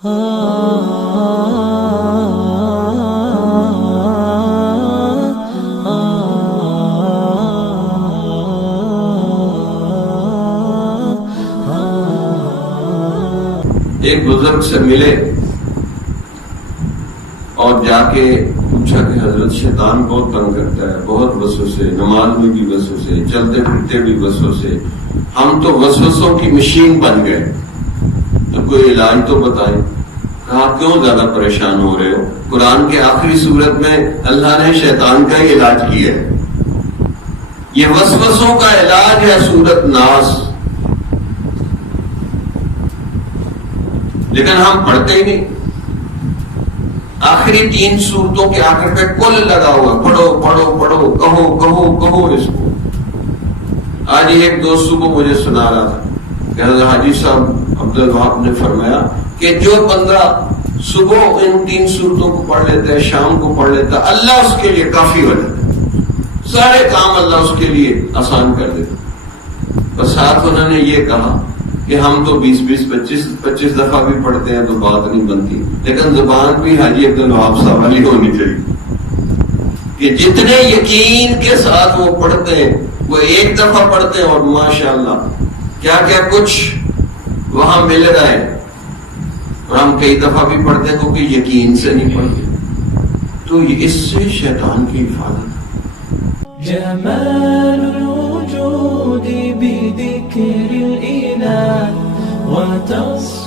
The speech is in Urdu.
ایک بزرگ سے ملے اور جا کے پوچھا کہ حضرت شیطان بہت تنگ کرتا ہے، بہت وسوسے، نماز میں بھی وسوسے، چلتے پھرتے بھی وسوسے، ہم تو وسوسوں کی مشین بن گئے، تو کوئی علاج تو بتائیں۔ کہا کیوں زیادہ پریشان ہو رہے ہو؟ قرآن کے آخری سورت میں اللہ نے شیطان کا ہی علاج کیا ہے، یہ وسوسوں کا علاج ہے سورت ناس، لیکن ہم پڑھتے ہی نہیں۔ آخری 3 سورتوں کے آخر پہ کل لگا ہوا، پڑھو پڑھو پڑھو، کہو کہو کہو اس کو۔ آج ایک دوست صبح مجھے سنا رہا تھا کہ حضرت حاجی صاحب عبدالوہاب نے فرمایا کہ جو بندہ صبح ان 3 سورتوں کو پڑھ لیتا ہے، شام کو پڑھ لیتا ہے، اللہ اس کے لیے کافی ہو جاتا ہے، سارے کام اللہ اس کے لیے آسان کر دیتا۔ بس ساتھ انہوں نے یہ کہا کہ ہم تو 20-25 دفعہ بھی پڑھتے ہیں تو بات نہیں بنتی، لیکن زبان بھی حاجی عبدالوہاب صاحب والی ہونی چاہیے کہ جتنے یقین کے ساتھ وہ پڑھتے ہیں وہ ایک دفعہ پڑھتے ہیں اور ماشاءاللہ کیا کیا کچھ وہاں مل رہا ہے، اور ہم کئی دفعہ بھی پڑھتے ہیں کیونکہ یقین سے نہیں پڑھتے، تو اس سے شیطان کی حفاظت۔ جمال الوجود بذكر الإله وتصف